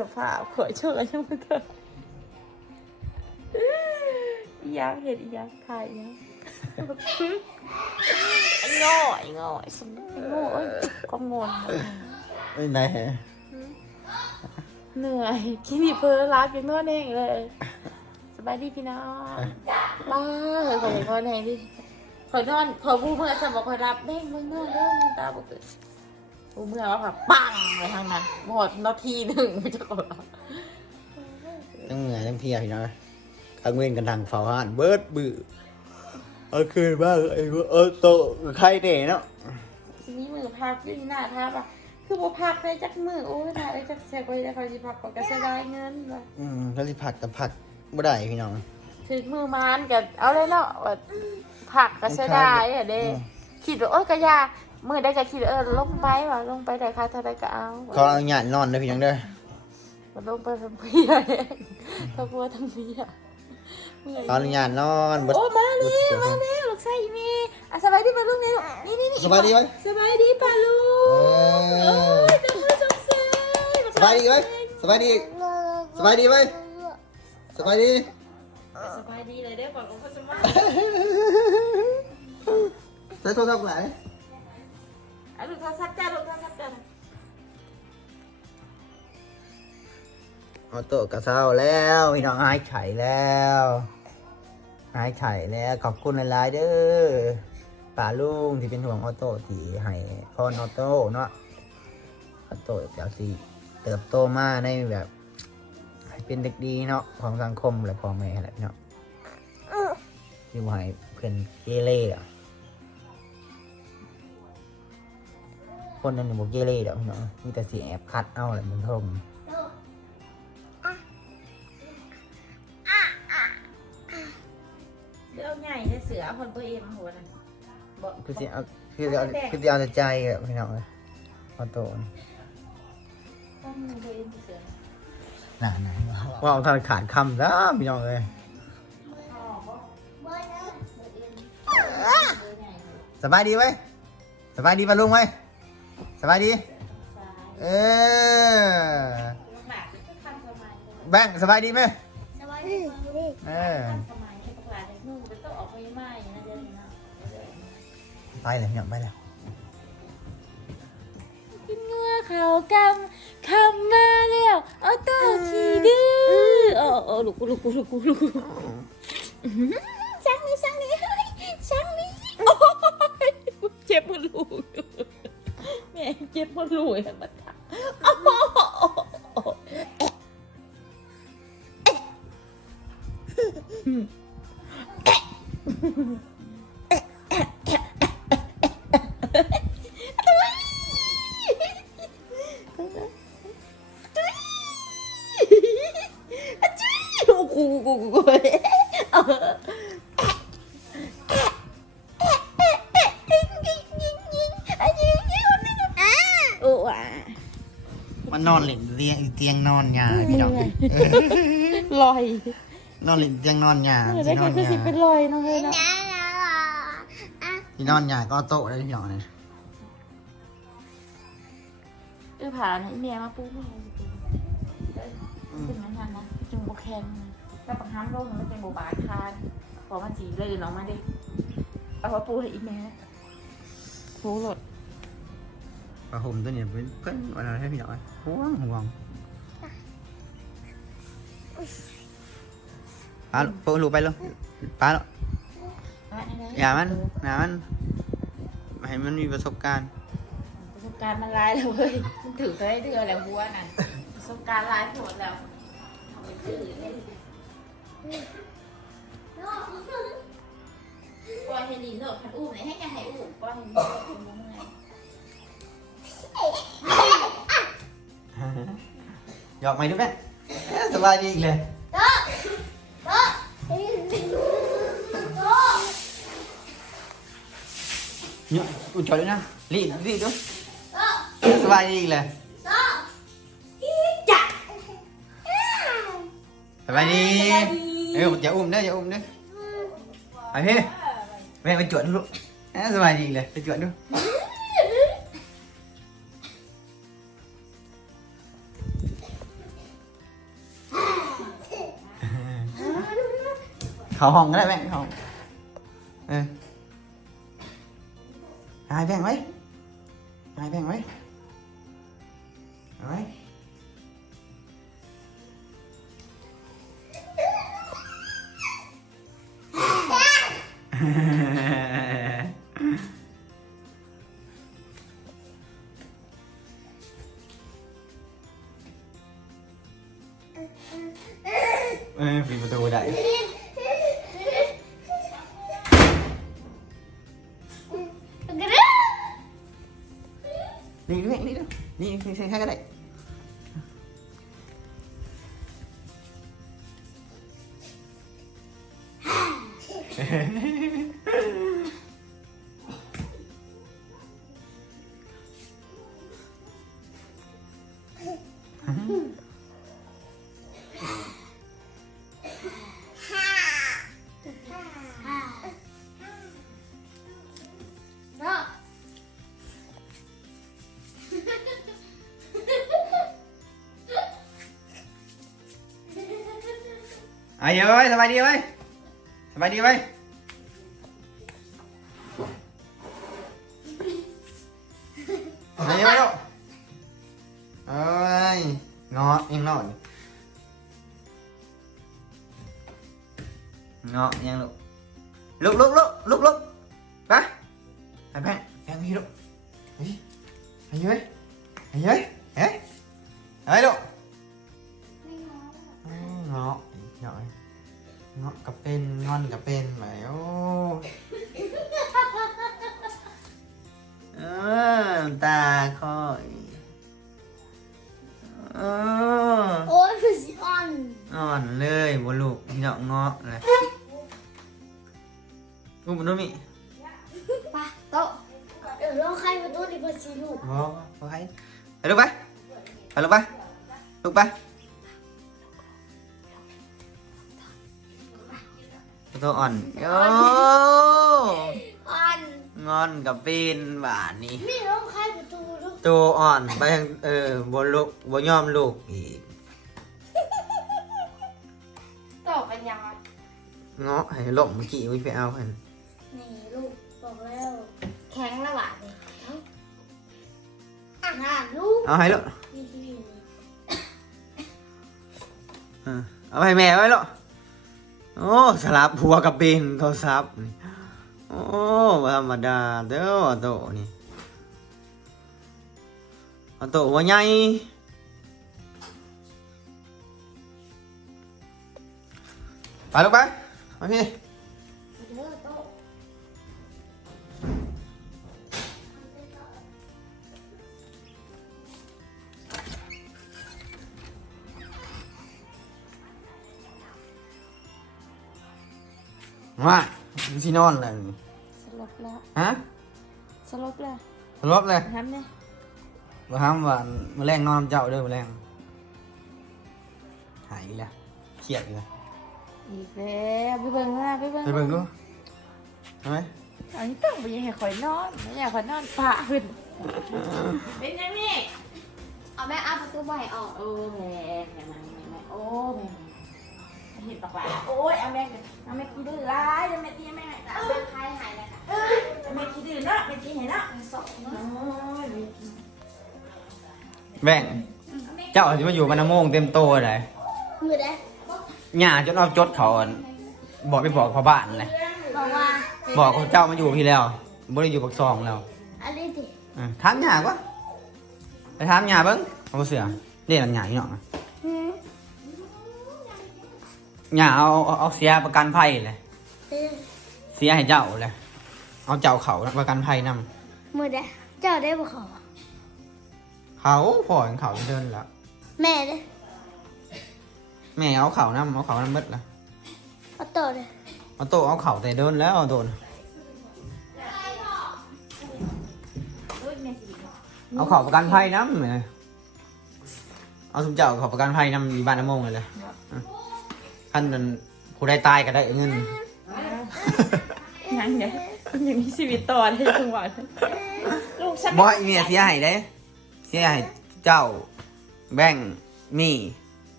สภาพขอยเชื่อยังไม่เถอะอีหยังเห็นอีหยังถ่ายอีหยังไอ้โง่ไอ้โง่ไอ้สมไอ้โง่เอ้ยก็งนไม่ไหนเหนื่อยกินอีเพิ่นรักยังนอนแห้งเลย สบายดีพี่น้องบ้าเฮ้ยขอยนอนแห้งดิขอยนอนขอยบูเมื่อสมบอกขอยรับแม่งมึงนอนเด้อมึงตาบอกเลย บูเมื่อว่าแบบปังเลยทางนั้นหมดนาทีหนึ่งไม่จะกดตั้งเหนื่อยตั้งเพลียพี่น้อยข้างเว้นกันทางเฝ้าห้านเบิดบือเอาคืนบ้างไอ้พวกเออโตใครเด่เนาะทีนี้มือพักอยู่ที่หน้าท่าปะคือบ่พักได้จักมือโอ้ยน่าได้จักแซกไว้ได้คอยสิพักก็ก็เสียดายเงินว่ะอืมแล้วสิผักกับผักบ่ได้พี่น้องถึงมือมานกับเอาเลยเนาะว่าผักก็เสียดายอะเด้อืมคิดว่าโอ้ยก็ยา มือได้ก็คิดว่าเออลงไปว่ะลงไปได้ค่าเท่าใดก็เอาขออนุญาตนอนนะพี่น้องเด้อว่าลงไปทำเพียเองถ้ากลัวทำเพียเมื่อยขออนุญาตนอนเบิดโอ้มาเลยมาเลยลูกชายอีเมย์อะสบายดีป่ะลูกเนี่ยนี่นี่นี่สบายดีไหมสบายดีป่ะลูกเอโอ้อยจังมือสงสัยสบายดีไหมสบายดีสบายดีไหมสบายดีสบายดีเลยเด้อก่อนของเขาจะมาใช้โทรศัพท์ไหน อะลูกโทรศัพท์จ้าลูกโทรศัพท์จ้าออโต้กระเซ้าแล้วพี่น้องหายไข่แล้วหายไข่แล้วขอบคุณหลายๆเด้อป่าลุงที่เป็นห่วงออโต้ที่ให้พอนออโต้เนาะออโต้เดี๋ยวสิเติบโตมาในแบบให้เป็นเด็กดีเนาะของสังคมและพ่อแม่แหละพี่เนาะที่ว่าให้เพื่อนเกเรอะ คนนั้นหนึ่งบอกเกเรเดี๋ยวพี่เนาะมีแต่เสียแอบคัดเอาแหละมึงทงเดี๋ยวใหญ่ได้เสือคนเพื่อเอ็มหัวนั่นบอกคือสิเอาคือสิเอาคือสิเอาแต่ใจอะพี่น้องเลยพอโตนต้องมีเพื่อเอ็มเสือหนาหนาว่าเอาทางขาดคำแล้วพี่น้องเลยสบายดีไหมสบายดีปะลุงไหม สบายดี เออหมากคือคันสมัยแบงค์สบายดีไหมสมัยนี้เออคันสมัยให้ประกาศให้นุ่งเป็นต้องออกไปไหม้นะเดี๋ยวนี้นะไปเลยพี่น้องไปแล้วกินเงือเขากำคำมาแล้วเอาโต้ทีดื้อเออเออลูกลูกลูกลูกลูกช่างนี้ช่างนี้เฮ้ยช่างนี้โอ้ยเจ็บมือลูกแม่ เจ็บมือลูกเห็นมันทำโอ้โหโอ้โหกูกูกู เตียงเตียงนอนหยาพี่น้องลอยนอนเล่นเตียงนอนหยาเออที่ได้นอนคือหสิยาเป็นลอยเนาะเฮ้ยเนาะที่นอนหยาก็โต๊ะได้พี่น้องเลยเออผ่านให้เมียมาปูมาให้ปูขึ้นมันทันนะจุงโบแคนแล้วปังห้ามลงมันเป็นโบบาคานพอมันสีเลยออกมาดิเอามาปูให้อีแม่ปูหลดปลาห่มตัวนี้เป็นเพื่อนวันนั้นให้พี่น้องเลยห่วงห่วง ปลาปูลูกไปลูกปลาลูกอย่ามันอย่ามันให้มันมีประสบการณ์ ประสบการณ์มันร้ายแล้วเว้ยมันถือไปเดือแล้วหัวน่ะประสบการณ์ร้ายผลแล้วเอาไปถือเลยปล่อยให้ดินโดดพันอุ้มเลยให้แกให้อุ้มปล่อยให้ดินโดดเป็นมุ้งไงหยอกไหมทุกแม่ สบายดีอีกเลยเนี่ยอุ่นจอยด้วยนะรีบรีบด้วยสบายดีอีกเลยสบายดีเอออย่าอุ้มเด้ออย่าอุ้มเด้อไปพี่แม่ไปจวดดูลูกเอ้ยสบายดีอีกเลยไปจวดดู เขาห้องก็ได้แบ่งเขาห้องเออหายแบ่งไว้หายแบ่งไว้เอาไว้เออปิดประตูได้ นี่ด้วยนี่นี่ใช้แค่ก็ได้เอะเยอะไว้สบายดีไว้สบายดีไว้สบายดีไว้ลูกเอ้ยงอยังนอนงอยังลูกลุกลุกลุกลุกลุกไปไปแพงแพงพี่ลูกเฮ้ยไปเยอะไปเยอะเฮ้ยเฮ้ยลูกอื ลยบลูกพี่น้องเงาะเลยอุ้มดูมิไปโต๊ะเดี๋ยวเราใครมาตู้ดีกว่าสิลูกบอไปไปลูกไปไปลูกไปลูกไปตัวอ่อนโอ้อ่อนงอนกับเป็นหวานนี่นี่เราใครมาตู้ลูกตัวอ่อนไปทางเออบนลูกบนยอมลูกอีก ยังไงเงาะให้ลมเมื่อกี้วิไปเอาเพิ่นนี่ลูกบอกแล้วแข็งแล้วหวานนี่อะน่าลูกเอาให้ลูกนี่นี่เออเอาให้แม่ไว้ลูกโอ้สลับหัวกับเป็นโทรศัพท์นี่โอ้บ่ธรรมดาเด้อโตนี่เอาโตหัวใหญ่ ไปลูกไปมาพี่เด้อโต๊ะมาสินอนเลยสลบแล้วฮะสลบแล้วรบเลยทำเนี่ยบ่ห้ามว่ามื้อแรงนอนเจ้าเด้อมื้อแรงหายอีกแล้วเครียดอีกแล้ว อีกแล้วไปเบิ่งมาไปเบิ่งไปเบิ่งดูเห็นไหมอันนี้ต้องไปยังให้ข่อยนอนไม่อยากข่อยนอนปะขึ้นเป็นยังนี่เอาแม่เอาประตูใบออกโอ้แม่แม่แม่แม่โอ้แม่เห็นปากว่าโอ้ยเอาแม่เอาแม่ขี้ดื้อร้ายเอาแม่ตีแม่เอาแม่คลายหายเลยค่ะเอาแม่ขี้ดื้อเนาะแม่ตีเห็นเนาะสองเนาะโอ้ยแม่ขี้แบ่งเจ้าสิมาอยู่บรรณโมงเต็มโตเลยมือได้ หญ้าจนเอาจดเขาอั่นบอกไปบอกพ่อบ้านเลยบอกว่าบอกเขาเจ้ามาอยู่พี่แล้วบ่ได้อยู่ปักซองแล้วอะไรดิเออถามหญ้ากว่าไปถามหญ้าเบิ่งเอาบ่เสือเรียกหญ้าอีหยังอะหญ้าเอาเอาเอาเสียประกันภัยเลยเสียให้เจ้าเลยเอาเจ้าเขาประกันภัยนำมือได้เจ้าได้บ่ขอเขาพ่อของเขาเดินแล้ว แม่ได้ แม่เอาเขานำเอาเขานำเบิดละเอาต่อเลยเอาโตะเอาเขาแต่เดินแล้วเอาโดนเอาเขาประกันภัยนำแหมเอาสุมเจ้าเขาประกันภัยนำมีบ้านน้ำมงเลยเลยท่านนั้นผู้ใดตายก็ได้เงินยังเนี่ยยังมีชีวิตต่อได้จังหวะนั้นลูกฉันบ่อีเมียเสียให้ได้เสียให้เจ้าแบ่งค์มี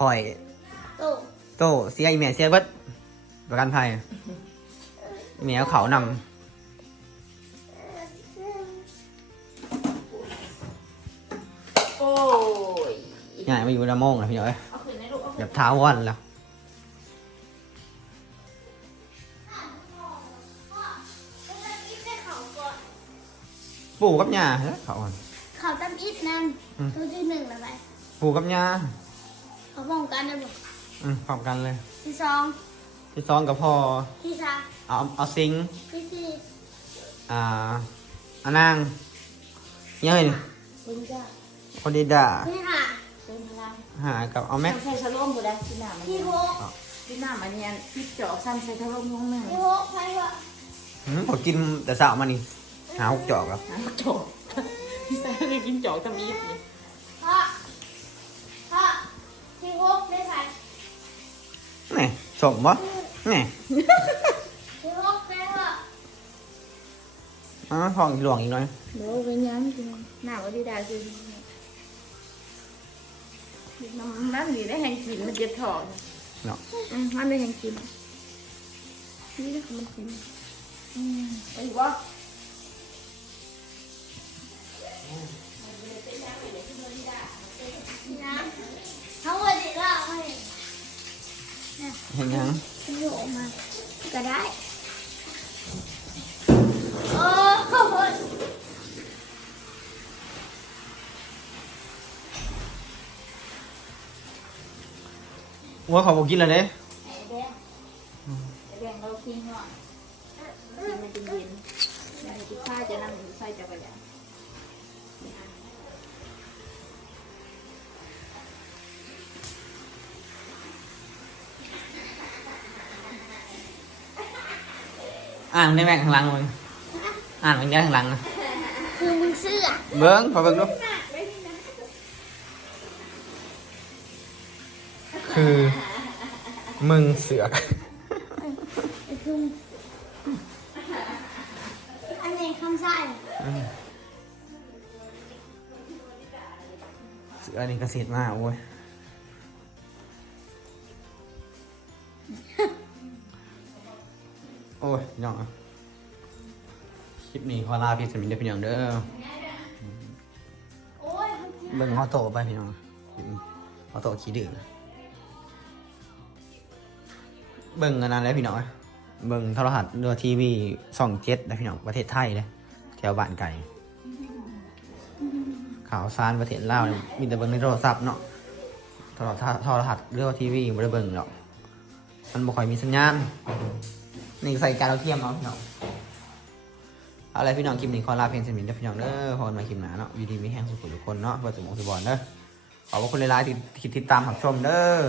คอยโตโตเสียอีเมียเสียเบิดประกันภัยเมียเขานโอ้ยำง่ายมาอยู่ดาโมงแล้วพี่น้องเอ้ยเอาขึ้นในลูกเอาแบขึ้นบเท้าวันแล้วปู่กับย่าเฮ้ยเขาอ่อนเขาตั้มอิดนั่นอืม ตัวที่หนึ่งแล้วไปปู่กับย่าเขาป้องกันนะบอก อืมพร้อมกันเลยที่สองที่ซองกับพ่อที่สามเอาเอาซิงค์ที่สี่อ่าอานางเย้ยคุณจ้าพอดีดาที่ห้าเติมพลังหากับเอาแม็กใส่ชะโลมบุได้ที่หน้ามันที่หกที่หน้ามันเนี่ยที่เจาะซ้ำใส่ชะโลมน้องหนึ่งที่หกใครวะอืมพอกินแต่เช้ามานี่หาหกจอกแล้วน้ำเจาะพี่สาวเคยกินเจาะทำอีฟนี่ นี่สมบ่นี่ที่หกได้พ่ออ่าฟองอีกหลวงอีกหน่อยโน้เป็นยังจริงหน้าวันที่ได้คือน้ำน้ำนี่ได้แหง เห็นยังที่หกมาก็ได้โอ้โหว่าเขาบอกกินแล้วเด้ไอ้แดงไอ้แดงเรากินเนาะกินมันจะเย็นๆแล้วที่ข้าจะนั่งอยู่ใส่จักรยาน อ่านได้แม่ข้างหลังมึงอ่านมันแย่ข้างหลังนะคือมึงเสื้อเบิ้งพอเบิ้งดูคือมึงเสือกคือมึงอันนี้คำใส่เสือนี่กระสิทธิ์มากโอ้ย อ้ยพี่น้องอะคลิปนี้ขอลาพี่สมินเด้อพี่น้องเด้อโอ้ยมันกินเบิ่งเขาโตไปพี่น้องคลิปนี้เขาโตขี้ดื้อเบิ่งอันนั้นแล้วพี่น้องอะเบิ่งโทรทัศน์เรือทีวีส่องเจ็ดนะพี่น้องประเทศไทยเลยแถวบ้านไก่ข่าวสารประเทศลาวเนี่ยมีแต่เบิ่งในโทรศัพท์เนาะโทรทัศน์โทรทัศน์เรือทีวีไม่ได้เบิ่งหรอกมันบ่ค่อยมีสัญญาณ นี่ใส่การเราเทียมเอาพี่น้องเอาอะไรพี่น้องคลิปนี้ขอลาเพียงสมินเด้อพี่น้องเด้อพอมาคลิปหนาเนาะอยู่ดีมีแห้งสุขทุกคนเนาะเพื่อสมองสุบอลเด้อขอบคุณหลายๆที่ติดตามหับชมเด้อ